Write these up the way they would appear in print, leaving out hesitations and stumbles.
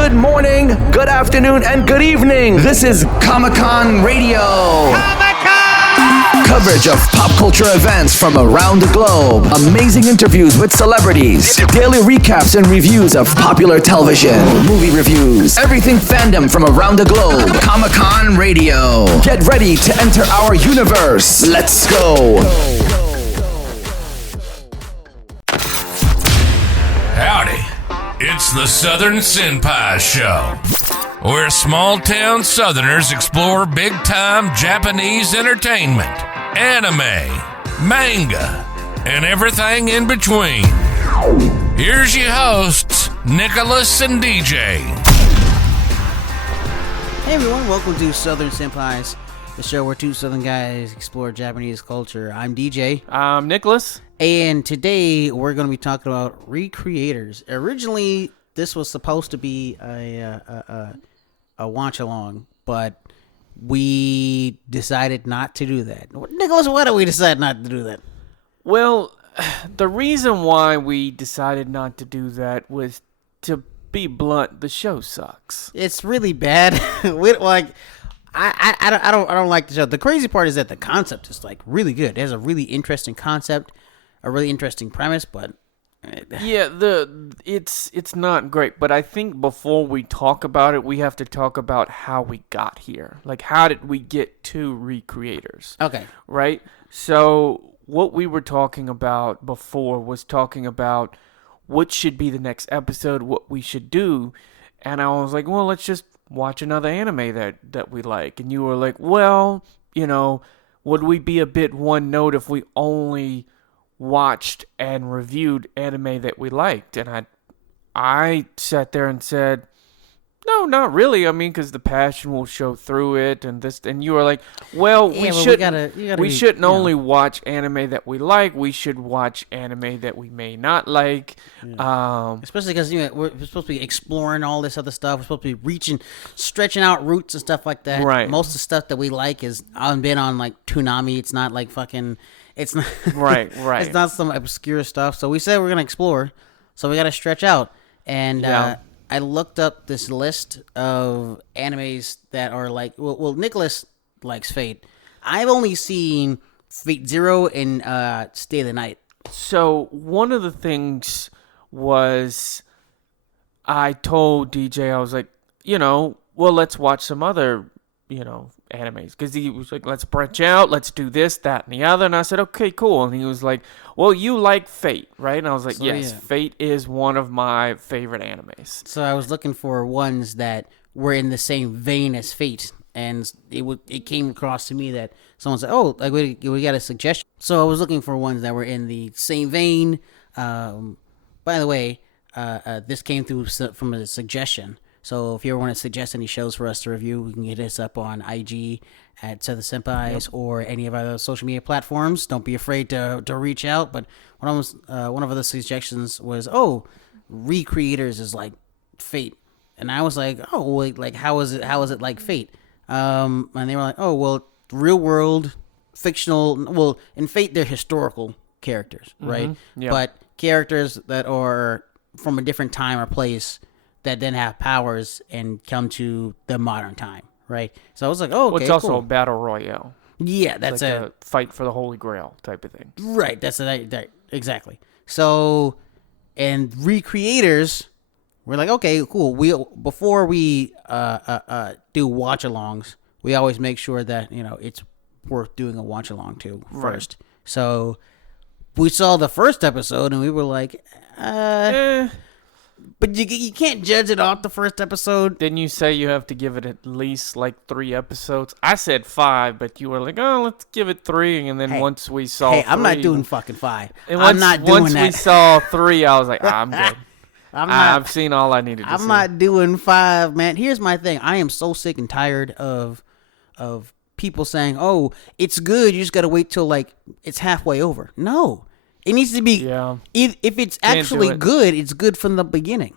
Good morning, good afternoon, and good evening. This is Comic-Con Radio. Coverage of pop culture events from around the globe. Amazing interviews with celebrities. Daily recaps and reviews of popular television. Movie reviews. Everything fandom from around the globe. Comic-Con Radio. Get ready to enter our universe. Let's go. Howdy. It's the Southern Senpai Show, where small-town Southerners explore big-time Japanese entertainment, anime, manga, and everything in between. Here's your hosts, Nicholas and DJ. Hey everyone, welcome to Southern Senpais, the show where two Southern guys explore Japanese culture. I'm DJ. I'm Nicholas. And today we're going to be talking about recreators. Originally, this was supposed to be a watch-along, but we decided not to do that. Nicholas, why did we decide not to do that? Well, the reason why we decided not to do that was, to be blunt, the show sucks. It's really bad. I don't like the show. The crazy part is that the concept is like really good. It has a really interesting concept, a really interesting premise, but yeah, it's not great. But I think before we talk about it, we have to talk about how we got here. Like, how did we get to recreators? Okay, right. So what we were talking about before was talking about what should be the next episode, what we should do, and I was like, well, let's just watch another anime that we like. And you were like, well, would we be a bit one note if we only watched and reviewed anime that we liked? And I sat there and said, no, not really. I mean, because the passion will show through it, and you were like, well, we shouldn't only watch anime that we like. We should watch anime that we may not like. Yeah. Especially because we're supposed to be exploring all this other stuff. We're supposed to be stretching out roots and stuff like that. Right. Most of the stuff that we like is been on like Toonami. It's not like fucking. It's not right. It's not some obscure stuff. So we said we're gonna explore. So we got to stretch out. And I looked up this list of animes that are like. Well, Nicholas likes Fate. I've only seen Fate Zero and Stay the Night. So one of the things was, I told DJ, I was like, well, let's watch some other, animes, because he was like, let's branch out, let's do this, that, and the other. And I said, okay, cool. And he was like, well, you like Fate, right? And I was like, yes, yeah. Fate is one of my favorite animes. So I was looking for ones that were in the same vein as Fate, and it came across to me that someone said, oh, like we got a suggestion. So I was looking for ones that were in the same vein. By the way, this came through from a suggestion. So if you ever want to suggest any shows for us to review, we can hit us up on IG at Southern Senpais or any of our other social media platforms. Don't be afraid to reach out. But one of the suggestions was, recreators is like Fate. And I was like, oh, wait, like how is it like Fate? And they were like, oh, well, real world, fictional. Well, in Fate, they're historical characters, right? Mm-hmm. Yeah. But characters that are from a different time or place that then have powers and come to the modern time, right? So I was like, oh, okay, well, it's also cool. a battle royale. Yeah, that's like a fight for the Holy Grail type of thing. Right, that's exactly. So, and recreators, we're like, okay, cool. Before we do watch-alongs, we always make sure that, it's worth doing a watch-along to first. Right. So, we saw the first episode, and we were like, But you can't judge it off the first episode. Didn't you say you have to give it at least like 3 episodes? I said 5, but you were like, oh, let's give it 3. And then once we saw 3. I'm not doing fucking 5. I'm not doing that. Once we saw 3, I was like, I'm good. I've seen all I needed to see. I'm not doing 5, man. Here's my thing. I am so sick and tired of people saying, oh, it's good. You just got to wait till like it's halfway over. No. It needs to be, if it's actually good, it's good from the beginning.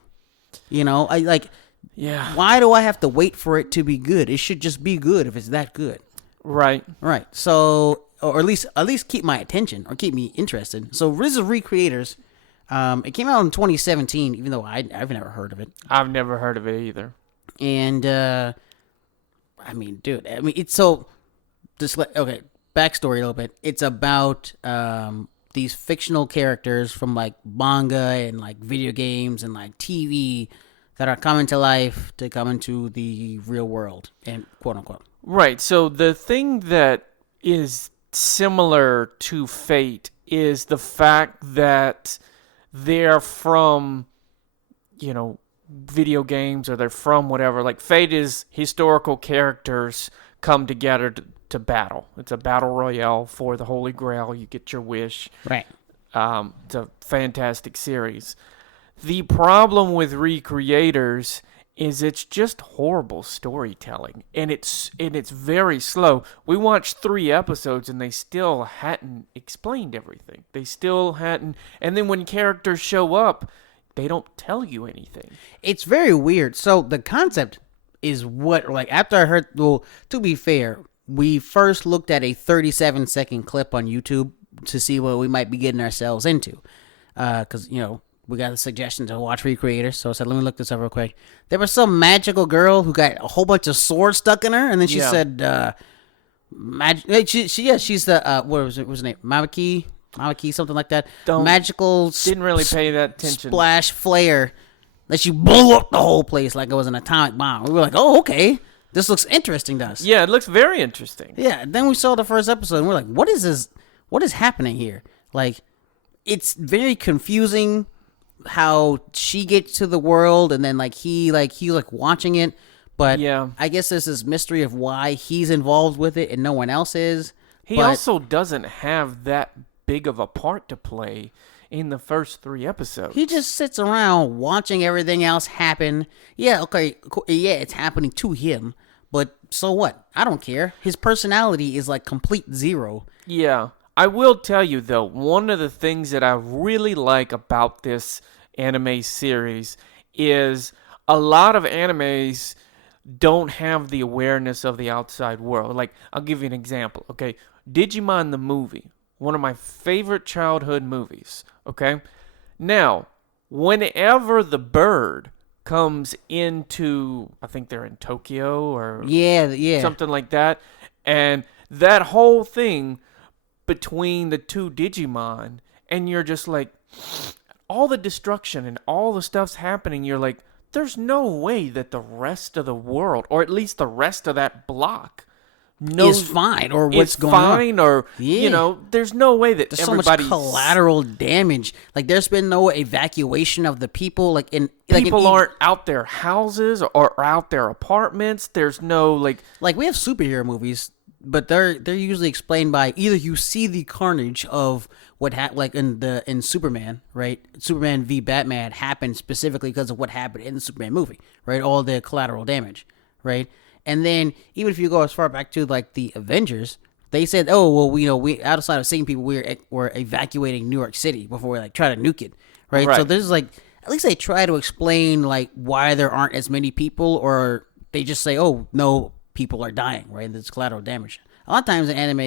Why do I have to wait for it to be good? It should just be good if it's that good. Right. So, or at least keep my attention or keep me interested. So, this is recreators. It came out in 2017, even though I've never heard of it. I've never heard of it either. And I mean, dude, it's so. Okay, backstory a little bit. It's about these fictional characters from like manga and like video games and like TV that are coming to life to come into the real world, and quote unquote. Right. So the thing that is similar to Fate is the fact that they're from, video games, or they're from whatever. Like Fate is historical characters come together to battle. It's a battle royale for the Holy Grail. You get your wish. Right. It's a fantastic series. The problem with Recreators is it's just horrible storytelling, and it's very slow. We watched 3 episodes and they still hadn't explained everything. They still hadn't, and then when characters show up, they don't tell you anything. It's very weird. So the concept is what, like, after I heard, well, to be fair, we first looked at a 37-second clip on YouTube to see what we might be getting ourselves into. Because, we got a suggestion to watch Recreators, so I said, let me look this up real quick. There was some magical girl who got a whole bunch of swords stuck in her, and then she said, she's the, what was her name? Mamaki, something like that. Magical. Didn't really pay that attention. Splash flare. That she blew up the whole place like it was an atomic bomb. We were like, oh, okay. This looks interesting to us. Yeah, it looks very interesting. Yeah, then we saw the first episode, and we're like, what is this? What is happening here? Like, it's very confusing how she gets to the world, and then he's watching it, but yeah. I guess there's this mystery of why he's involved with it and no one else is. He also doesn't have that big of a part to play in the first 3 episodes. He just sits around watching everything else happen. Yeah, okay, yeah, it's happening to him, but so what? I don't care. His personality is like complete zero. Yeah. I will tell you, though, one of the things that I really like about this anime series is a lot of animes don't have the awareness of the outside world. Like, I'll give you an example, okay? Digimon the movie, one of my favorite childhood movies, okay? Now, whenever the bird comes into, I think they're in Tokyo or something like that, and that whole thing between the 2 Digimon, and you're just like, all the destruction and all the stuff's happening, you're like, there's no way that the rest of the world, or at least the rest of that block, is fine, or what's going on. Fine, or, there's no way that there's so much collateral damage. Like, there's been no evacuation of the people. People aren't out their houses or out their apartments. There's no, like we have superhero movies, but they're usually explained by either you see the carnage of what happened, like in Superman, right? Superman v Batman happened specifically because of what happened in the Superman movie, right? All the collateral damage, right? And then even if you go as far back to like the Avengers, they said, oh well, we outside of seeing people, we're evacuating New York City before we try to nuke it, right? So there's at least they try to explain why there aren't as many people, or they just say, oh no, people are dying, right? There's collateral damage. A lot of times in anime,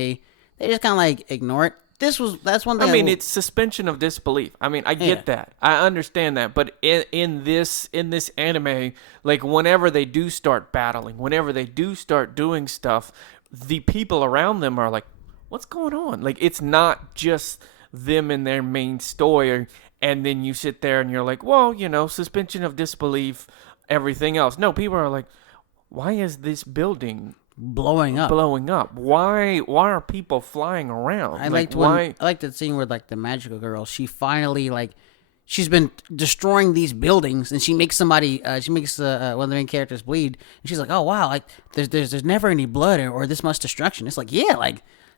they just kind of ignore it. That's one thing. I mean, it's suspension of disbelief. I mean, I get that. I understand that. But in this anime, whenever they do start battling, whenever they do start doing stuff, the people around them are like, what's going on? It's not just them and their main story, and then you sit there and you're like, well, suspension of disbelief, everything else. No, people are like, why is this building blowing up? Why are people flying around? I liked that scene where the magical girl, she finally she's been destroying these buildings, and she makes somebody one of the main characters bleed, and she's like, oh wow, there's never any blood or this much destruction. It's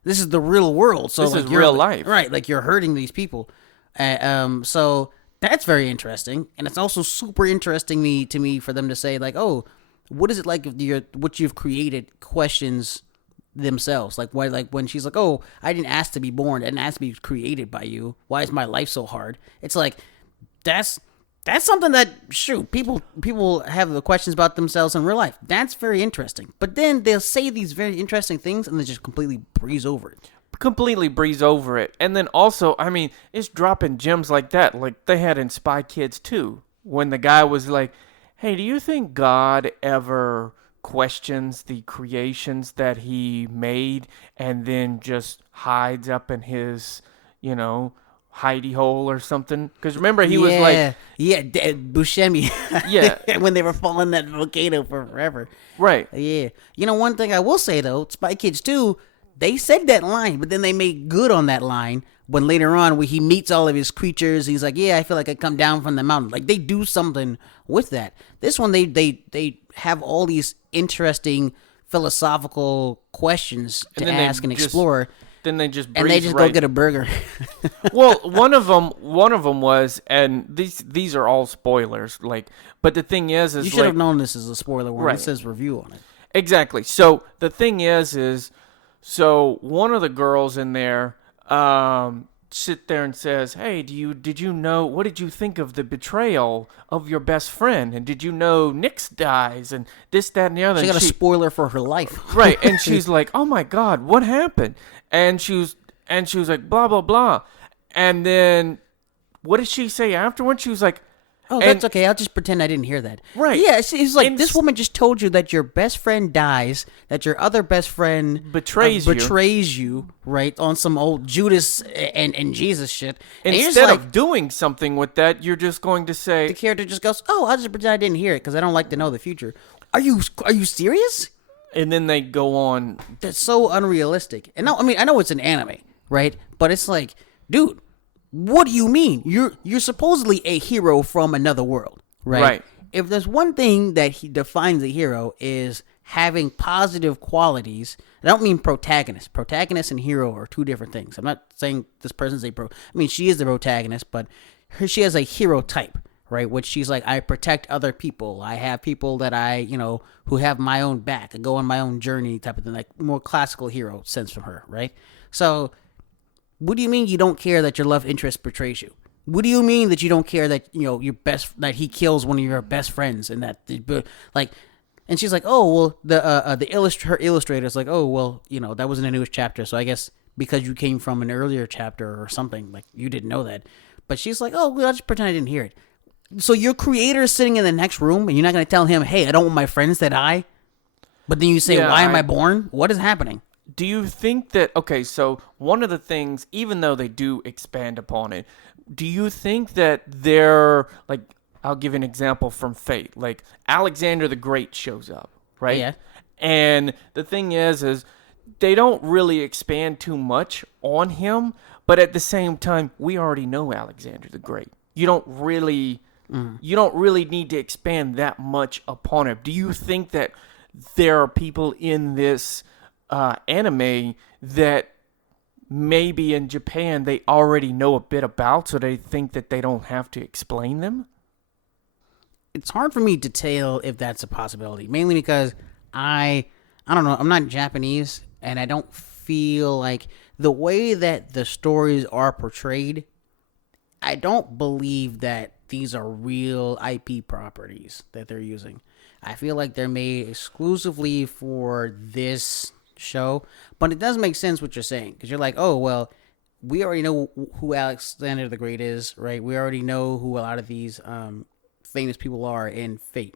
this is the real world, so this is real life, right? You're hurting these people, so that's very interesting, and it's also super interesting to me for them to say oh, what is it like if what you've created questions themselves? When she's like, oh, I didn't ask to be born. I didn't ask to be created by you. Why is my life so hard? It's that's something that, shoot, people have the questions about themselves in real life. That's very interesting. But then they'll say these very interesting things and they just completely breeze over it. completely breeze over it. And then also, I mean, it's dropping gems like that, like they had in Spy Kids 2, when the guy was like, hey, do you think God ever questions the creations that he made and then just hides up in his, hidey hole or something? Because remember, he was like... Yeah, Buscemi. Yeah. When they were falling that volcano for forever. Right. Yeah. One thing I will say, though, Spy Kids 2, they said that line, but then they made good on that line when later on when he meets all of his creatures, he's like, yeah, I feel like I come down from the mountain. Like, they do something with that. This one, they have all these interesting philosophical questions to ask and explore. Then they just go get a burger. Well, one of them was, and these are all spoilers. Like, but the thing is you should have known this is a spoiler one. Right. It says review on it. Exactly. So the thing is, so one of the girls in there, sit there and says, hey, did you know, what did you think of the betrayal of your best friend? And did you know Nyx dies and this, that, and the other? She got a spoiler for her life. Right. And she's like, oh my God, what happened? And she was like, blah, blah, blah. And then what did she say afterwards? She was like, oh, that's okay. I'll just pretend I didn't hear that. Right. Yeah, it's like, this woman just told you that your best friend dies, that your other best friend betrays you, right, on some old Judas and Jesus shit. And instead of doing something with that, you're just going to say... The character just goes, oh, I'll just pretend I didn't hear it because I don't like to know the future. Are you serious? And then they go on... That's so unrealistic. And no, I mean, I know it's an anime, right? But it's like, dude... What do you mean? You're supposedly a hero from another world, right? Right. If there's one thing that he defines a hero is having positive qualities. I don't mean protagonist. Protagonist and hero are two different things. I'm not saying this person's I mean, she is the protagonist, but she has a hero type, right? Which she's like, I protect other people. I have people that I, who have my own back. I go on my own journey type of thing, like more classical hero sense from her, right? So... what do you mean you don't care that your love interest betrays you? What do you mean that you don't care that that he kills one of your best friends and that like? And she's like, oh well, her illustrator's like, oh well, that was in the newest chapter, so I guess because you came from an earlier chapter or something, like you didn't know that. But she's like, oh well, I'll just pretend I didn't hear it. So your creator is sitting in the next room, and you're not gonna tell him, hey, I don't want my friends to die. But then you say, why am I born? What is happening? Do you think that, okay, so one of the things, even though they do expand upon it, do you think that they're, like, I'll give an example from Fate. Like, Alexander the Great shows up, right? Yeah. And the thing is they don't really expand too much on him, but at the same time, we already know Alexander the Great. You don't really need to expand that much upon him. Do you think that there are people in this... anime that maybe in Japan they already know a bit about, so they think that they don't have to explain them? It's hard for me to tell if that's a possibility, mainly because I don't know, I'm not Japanese, and I don't feel like the way that the stories are portrayed, I don't believe that these are real IP properties that they're using. I feel like they're made exclusively for this show, but it does make sense what you're saying, because you're like, oh well, we already know who Alexander the Great is, right? We already know who a lot of these famous people are in Fate,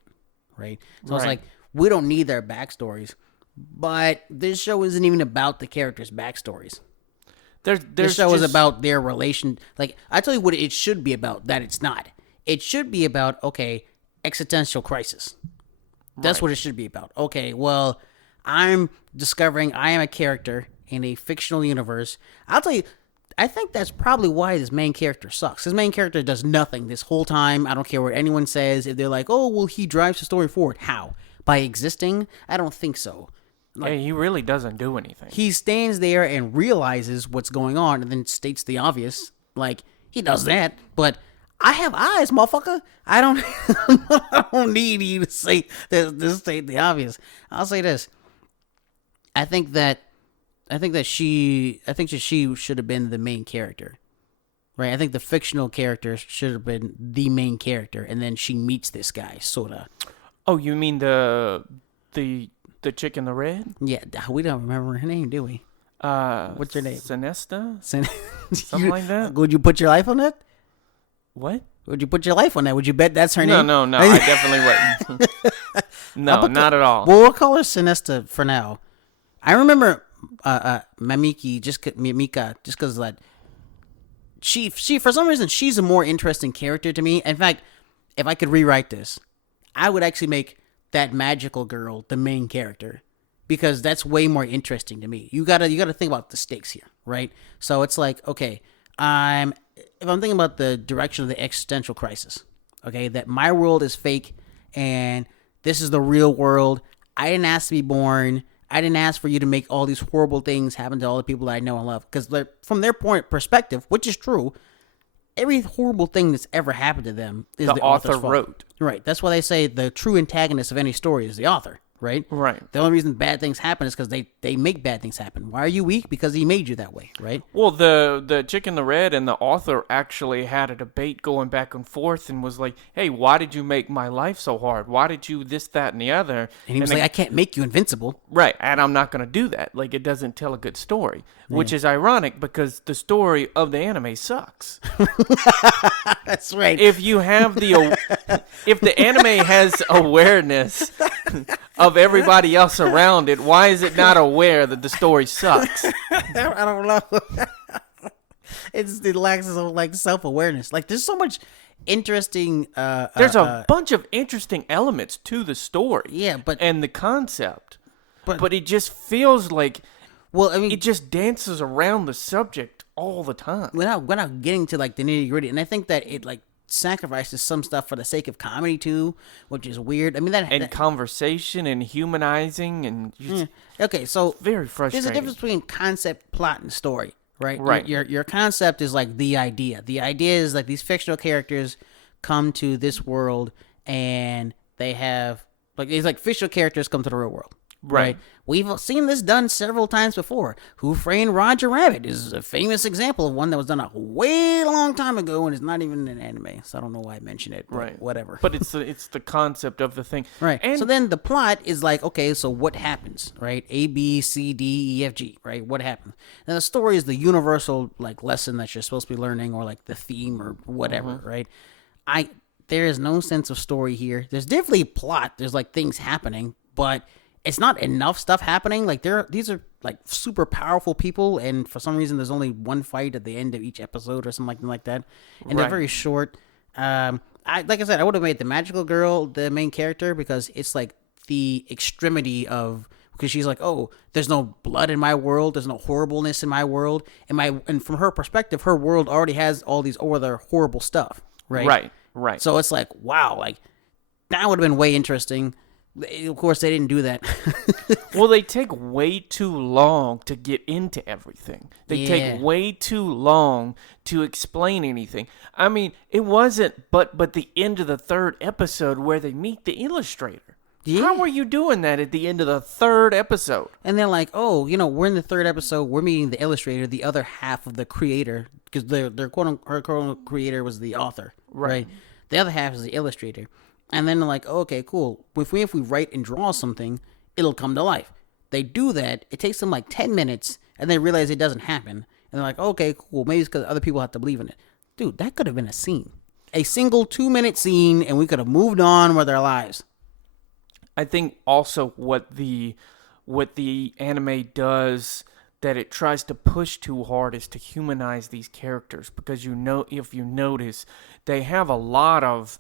right? So it's like, we don't need their backstories, but this show isn't even about the characters' backstories. This show is about their relation. Like, I tell you what it should be about, that it's not. It should be about, okay, existential crisis. That's what it should be about. Okay, well, I'm discovering I am a character in a fictional universe. I'll tell you, I think that's probably why this main character sucks. His main character does nothing this whole time. I don't care what anyone says. If they're like, oh, well, he drives the story forward. How? By existing? I don't think so. Like, he really doesn't do anything. He stands there and realizes what's going on and then states the obvious. Like, he does that, but... I have eyes, motherfucker. I don't need you to say this, state the obvious. I'll say this. I think that she should have been the main character, right? I think the fictional character should have been the main character, and then she meets this guy, sorta. Oh, you mean the chick in the red? Yeah, we don't remember her name, do we? What's your name? Sinesta? Something Something like that? Would you put your life on that? What? Would you put your life on that? Would you bet that's her name? No, I definitely wouldn't. No, not at all. Well, we'll call her Sinesta for now. I remember Mika, just because like she for some reason she's a more interesting character to me. In fact, if I could rewrite this, I would actually make that magical girl the main character, because that's way more interesting to me. You gotta think about the stakes here, right? So it's like, okay, if I'm thinking about the direction of the existential crisis, okay, that my world is fake and this is the real world. I didn't ask to be born. I didn't ask for you to make all these horrible things happen to all the people that I know and love. Because from their perspective, which is true, every horrible thing that's ever happened to them is the author wrote. Right. That's why they say the true antagonist of any story is the author. Right? Right. The only reason bad things happen is because they make bad things happen. Why are you weak? Because he made you that way, right? Well, the Chick in the Red and the author actually had a debate going back and forth and was like, hey, why did you make my life so hard? Why did you this, that, and the other? And he was like, I can't make you invincible. Right, and I'm not going to do that. Like, it doesn't tell a good story, which is ironic because the story of the anime sucks. That's right. If you have if the anime has awareness of everybody else around it, why is it not aware that the story sucks? I don't know. It lacks like self-awareness. Like, there's so much interesting. There's a bunch of interesting elements to the story. Yeah, and the concept, but it just feels like, well, I mean, it just dances around the subject all the time without getting to like the nitty-gritty. And I think that it like sacrifices some stuff for the sake of comedy too, which is weird. I mean, that conversation and humanizing and just, okay, so very frustrating. There's a difference between concept, plot, and story, right? Right. Your concept is like the idea. The idea is like these fictional characters come to this world and they have like it's like fictional characters come to the real world. Right. We've seen this done several times before. Who Framed Roger Rabbit is a famous example of one that was done a way long time ago and it's not even an anime. So I don't know why I mentioned it. But right. Whatever. But it's the concept of the thing. Right. And so then the plot is like, okay, so what happens? Right. A, B, C, D, E, F, G. Right. What happens? And the story is the universal like lesson that you're supposed to be learning, or like the theme or whatever. Mm-hmm. Right. There is no sense of story here. There's definitely plot. There's like things happening, but it's not enough stuff happening. Like these are like super powerful people, and for some reason there's only one fight at the end of each episode or something like that, and they're very short. Like I said, I would have made the magical girl the main character because it's like the extremity of, because she's like, oh, there's no blood in my world, there's no horribleness in my world, and from her perspective, her world already has all these other horrible stuff, right? Right. So it's like, wow, like that would have been way interesting. Of course, they didn't do that. Well, they take way too long to get into everything. They take way too long to explain anything. I mean, it wasn't but the end of the third episode where they meet the illustrator. Yeah. How are you doing that at the end of the third episode? And they're like, oh, we're in the third episode. We're meeting the illustrator, the other half of the creator, because her quote-unquote creator was the author, right? The other half is the illustrator. And then they're like, oh, okay, cool. If we write and draw something, it'll come to life. They do that. It takes them like 10 minutes, and they realize it doesn't happen. And they're like, okay, cool. Maybe it's because other people have to believe in it. Dude, that could have been a scene. A single 2-minute scene, and we could have moved on with our lives. I think also what the anime does that it tries to push too hard is to humanize these characters, because if you notice, they have a lot of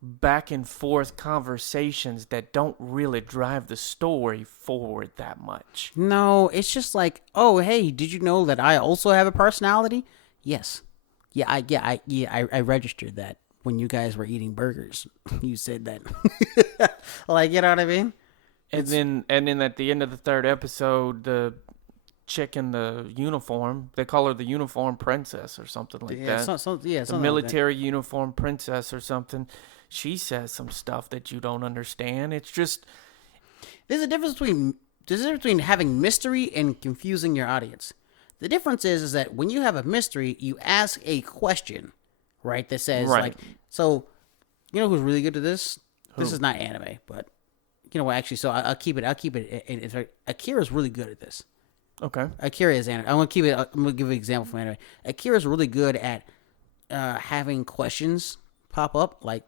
back and forth conversations that don't really drive the story forward that much. No, it's just like, oh, hey, did you know that I also have a personality? Yes. I registered that when you guys were eating burgers. You said that. Like, you know what I mean? And then at the end of the third episode, the chick in the uniform, they call her the uniform princess or something like that. The military like uniform princess or something. She says some stuff that you don't understand. It's just, there's a difference between having mystery and confusing your audience. The difference is that when you have a mystery, you ask a question, right? That says like, so you know who's really good at this? Who? This is not anime, but you know what? Actually, so I'll keep it. Akira's really good at this. Okay. Akira is anime. I'm gonna give an example from anime. Akira is really good at having questions pop up, like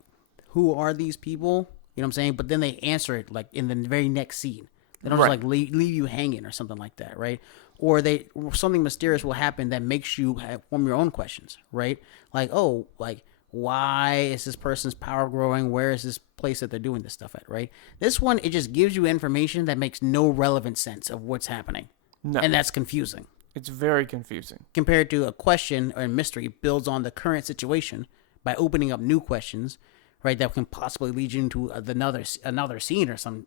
who are these people? You know what I'm saying? But then they answer it like in the very next scene. They don't just like leave you hanging or something like that, right? Or something mysterious will happen that makes you form your own questions, right? Like, oh, like why is this person's power growing? Where is this place that they're doing this stuff at, right? This one, it just gives you information that makes no relevant sense of what's happening. No. And that's confusing. It's very confusing. Compared to a question or a mystery builds on the current situation by opening up new questions, right, that can possibly lead you into another scene or something.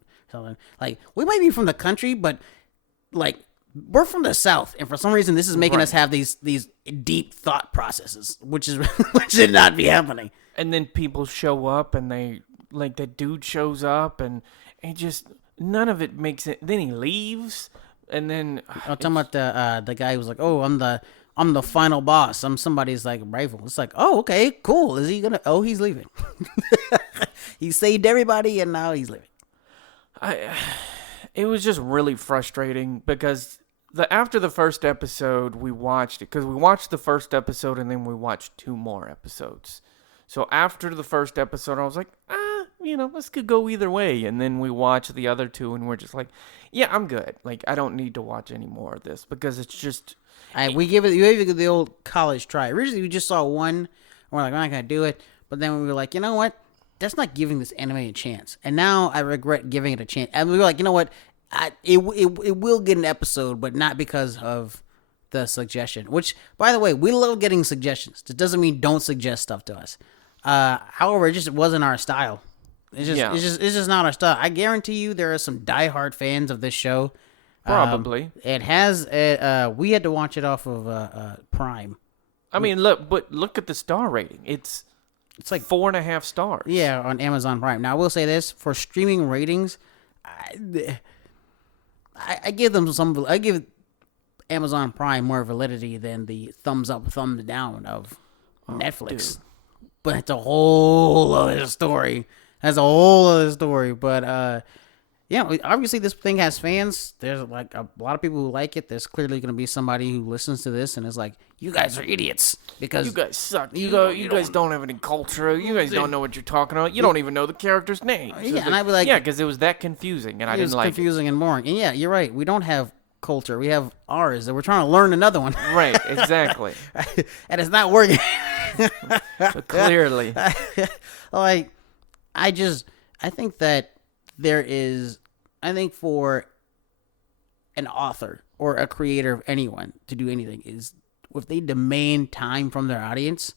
Like, we might be from the country, but, like, we're from the South, and for some reason this is making us have these deep thought processes, which should not be happening. And then people show up, and the dude shows up, and it just, none of it makes it. Then he leaves, and then I'm talking about the guy who was like, oh, I'm the final boss. I'm somebody's like rival. It's like, oh, okay, cool. Is he gonna? Oh, he's leaving. He saved everybody, and now he's leaving. It was just really frustrating because after the first episode, we watched it because we watched the first episode and then we watched 2 more episodes. So after the first episode, I was like, this could go either way. And then we watched the other 2 and we're just like, yeah, I'm good. Like, I don't need to watch any more of this because it's just. We gave it the old college try. Originally, we just saw one and we're like, we're not going to do it. But then we were like, you know what? That's not giving this anime a chance. And now I regret giving it a chance. And we were like, you know what? It will get an episode, but not because of the suggestion. Which, by the way, we love getting suggestions. It doesn't mean don't suggest stuff to us. However, it just wasn't our style. It's just not our style. I guarantee you, there are some diehard fans of this show. Probably. It has. We had to watch it off of Prime. I mean, look at the star rating. It's like 4.5 stars. Yeah, on Amazon Prime. Now, I will say this for streaming ratings. I give them I give Amazon Prime more validity than the thumbs up, thumbs down of Netflix. Dude. But it's a whole other story. But obviously this thing has fans. There's like a lot of people who like it. There's clearly going to be somebody who listens to this and is like, "You guys are idiots because you guys suck. You guys don't have any culture. You guys don't know what you're talking about. You don't even know the characters' names." Yeah, and I'd be like, yeah, because it was that confusing, and I didn't like it. It was confusing and boring. And yeah, you're right. We don't have culture. We have ours, and we're trying to learn another one. Right, exactly. And it's not working. Clearly, like I think that I think for an author or a creator of anyone to do anything is if they demand time from their audience,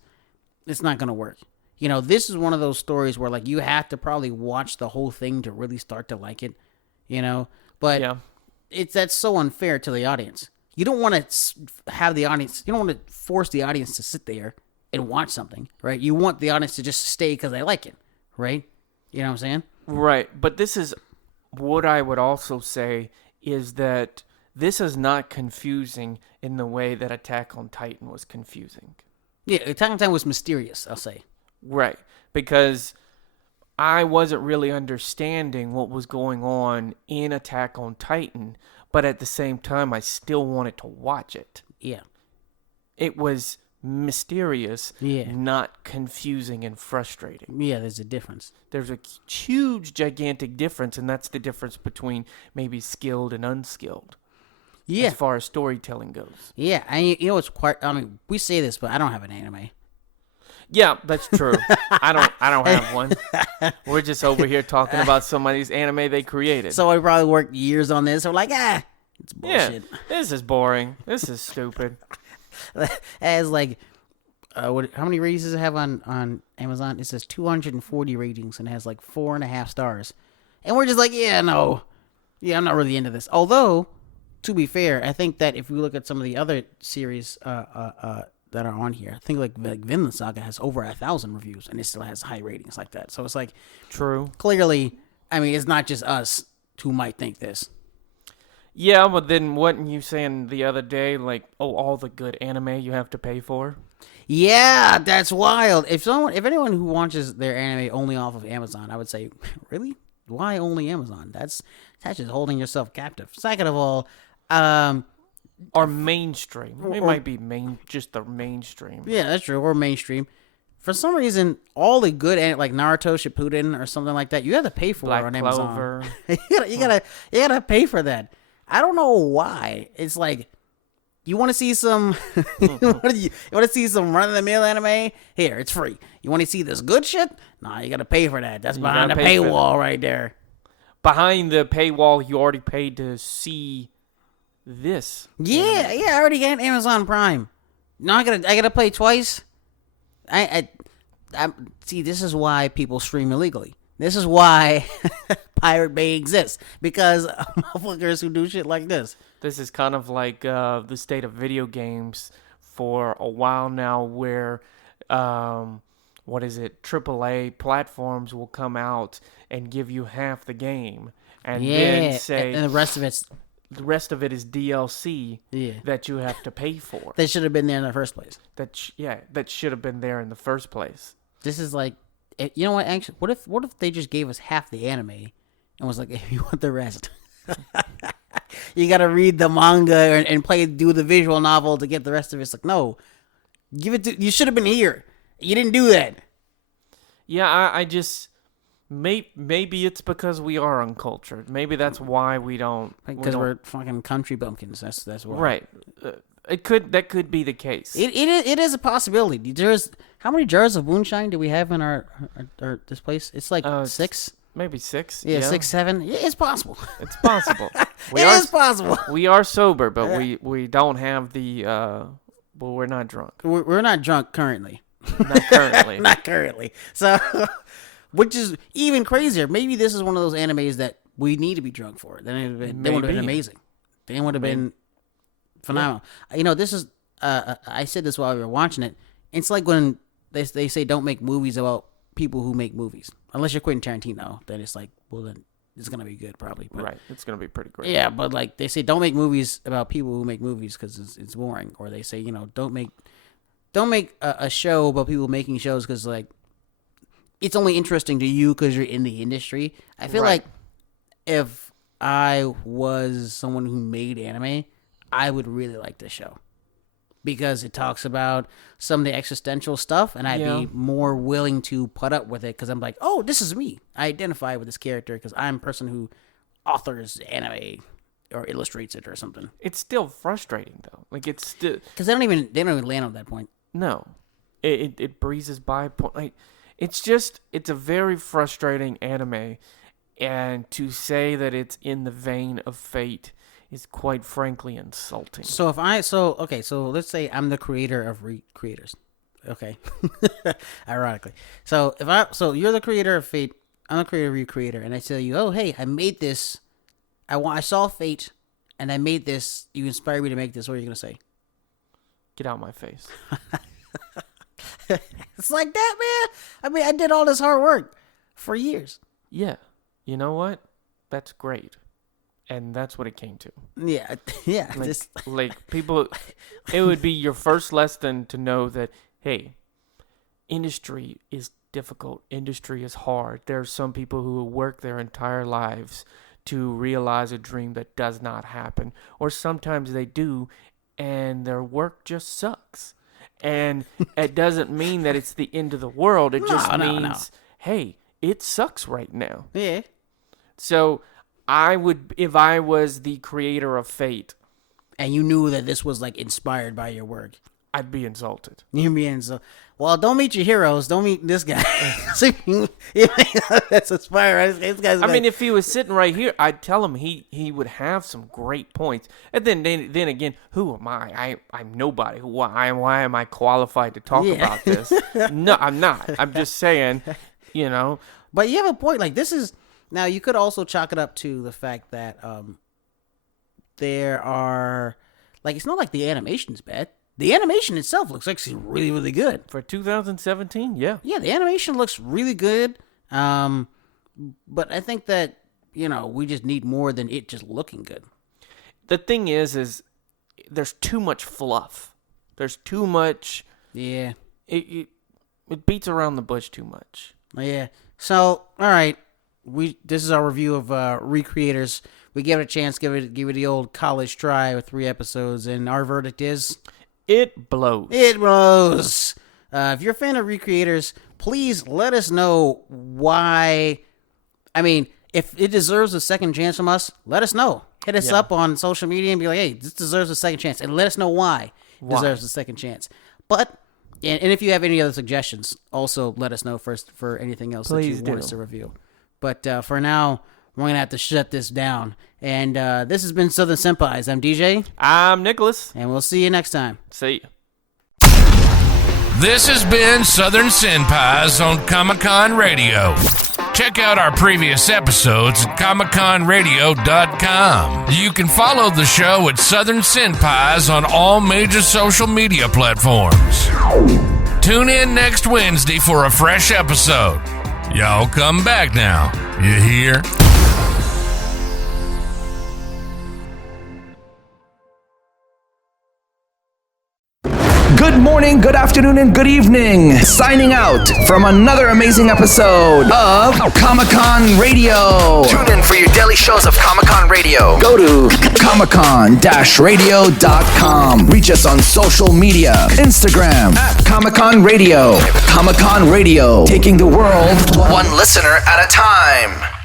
it's not going to work. This is one of those stories where like you have to probably watch the whole thing to really start to like it, but yeah. That's so unfair to the audience. You don't want to have the audience, you don't want to force the audience to sit there and watch something, right? You want the audience to just stay because they like it, right? You know what I'm saying? Right, but this is what I would also say is that this is not confusing in the way that Attack on Titan was confusing. Yeah, Attack on Titan was mysterious, I'll say. Right, because I wasn't really understanding what was going on in Attack on Titan, but at the same time, I still wanted to watch it. Yeah. It was mysterious, not confusing and frustrating. Yeah, there's a difference. There's a huge, gigantic difference, and that's the difference between maybe skilled and unskilled. Yeah. As far as storytelling goes. Yeah, and it's quite. I mean, we say this, but I don't have an anime. Yeah, that's true. I don't have one. We're just over here talking about somebody's anime they created. So I probably worked years on this. So we're like, it's bullshit. Yeah, this is boring. This is stupid. As like, how many ratings does it have on Amazon? It says 240 ratings and has like 4.5 stars. And we're just like, I'm not really into this. Although, to be fair, I think that if we look at some of the other series that are on here, I think like Vinland Saga has over 1,000 reviews and it still has high ratings like that. So it's like, true. Clearly, I mean, it's not just us who might think this. Yeah, but then wasn't you saying the other day, like, all the good anime you have to pay for? Yeah, that's wild. If anyone who watches their anime only off of Amazon, I would say, really? Why only Amazon? That's just holding yourself captive. Second of all, Or mainstream. It might be just the mainstream. Yeah, that's true. Or mainstream. For some reason, all the good like Naruto Shippuden or something like that, you have to pay for Black on Clover. Amazon. you gotta pay for that. I don't know why. It's like you want to see some you want to see some run of the mill anime? Here, it's free. You want to see this good shit? Nah, you gotta pay for that. That's behind the paywall right there. Behind the paywall, you already paid to see this. Yeah, I already got Amazon Prime. Now I gotta pay twice. I see. This is why people stream illegally. This is why Pirate Bay exists, because of motherfuckers who do shit like this. This is kind of like the state of video games for a while now, where AAA platforms will come out and give you half the game, and then say, and the rest of it is DLC that you have to pay for. They should have been there in the first place. That should have been there in the first place. This is like, you know what? Actually, what if they just gave us half the anime and was like, if you want the rest, you got to read the manga and do the visual novel to get the rest of it. It's like, no, you should have been here. You didn't do that. Yeah, I just. Maybe it's because we are uncultured. Maybe that's why we don't. Because we're fucking country bumpkins. That's why. Right. That could be the case. It is a possibility. How many jars of moonshine do we have in our this place? It's like 6. Maybe 6. Yeah, 6, 7. Yeah, it's possible. It's possible. It is possible. We are sober, but we don't have the. Well, we're not drunk. We're not drunk currently. Not currently. Not currently. So. Which is even crazier. Maybe this is one of those animes that we need to be drunk for. Then they would have been amazing. They would have been phenomenal. Yeah. You know, this is. I said this while we were watching it. It's like when they say don't make movies about people who make movies. Unless you're Quentin Tarantino, then it's like, well, then it's gonna be good probably. But, right, it's gonna be pretty great. Yeah, but like they say, don't make movies about people who make movies because it's boring. Or they say, don't make a show about people making shows because like. It's only interesting to you because you're in the industry. I feel like if I was someone who made anime, I would really like this show because it talks about some of the existential stuff, and I'd be more willing to put up with it because I'm like, oh, this is me. I identify with this character because I'm a person who authors anime or illustrates it or something. It's still frustrating though. Like it's still because they don't even land on that point. No, it breezes by. Like. It's a very frustrating anime, and to say that it's in the vein of Fate is quite frankly insulting. So let's say I'm the creator of creators. Okay. Ironically. So you're the creator of Fate, I'm the creator of Recreator, and I tell you, oh hey, I made this. I saw Fate and I made this. You inspired me to make this. What are you gonna say? Get out of my face. It's like that, man. I mean, I did all this hard work for years. Yeah. You know what? That's great. And that's what it came to. Yeah. Yeah. Like people, it would be your first lesson to know that, hey, industry is difficult. Industry is hard. There are some people who work their entire lives to realize a dream that does not happen. Or sometimes they do, and their work just sucks. And it doesn't mean that it's the end of the world. It just means, hey, it sucks right now. Yeah. So I would, if I was the creator of Fate. And you knew that this was like inspired by your work. I'd be insulted. You'd be insulted. Well, don't meet your heroes. Don't meet this guy. That's inspired. This guy's if he was sitting right here, I'd tell him he would have some great points. And then again, who am I? I'm nobody. Why am I qualified to talk about this? No, I'm not. I'm just saying, But you have a point. Like this is now. You could also chalk it up to the fact that there are it's not like the animation's bad. The animation itself looks actually really, really good. For 2017, yeah. Yeah, the animation looks really good. But I think that, we just need more than it just looking good. The thing is there's too much fluff. There's too much... Yeah. It beats around the bush too much. Yeah. So, all right. this is our review of Recreators. We gave it a chance, give it the old college try with 3 episodes, and our verdict is It blows. it blows. If you're a fan of Recreators, please let us know why. I mean, if it deserves a second chance from us, let us know. Hit us up on social media and be like, hey, this deserves a second chance. And let us know why it deserves a second chance. But, and if you have any other suggestions, also let us know first for anything else that you want us to review. But for now, we're going to have to shut this down. And this has been Southern Senpais. I'm DJ. I'm Nicholas. And we'll see you next time. See ya. This has been Southern Senpais on Comic-Con Radio. Check out our previous episodes at ComicConRadio.com. You can follow the show at Southern Senpais on all major social media platforms. Tune in next Wednesday for a fresh episode. Y'all come back now. You hear? Good morning, good afternoon, and good evening. Signing out from another amazing episode of Comic-Con Radio. Tune in for your daily shows of Comic-Con Radio. Go to comiccon-radio.com. Reach us on social media. Instagram at Comic-Con Radio. Comic-Con Radio, taking the world one listener at a time.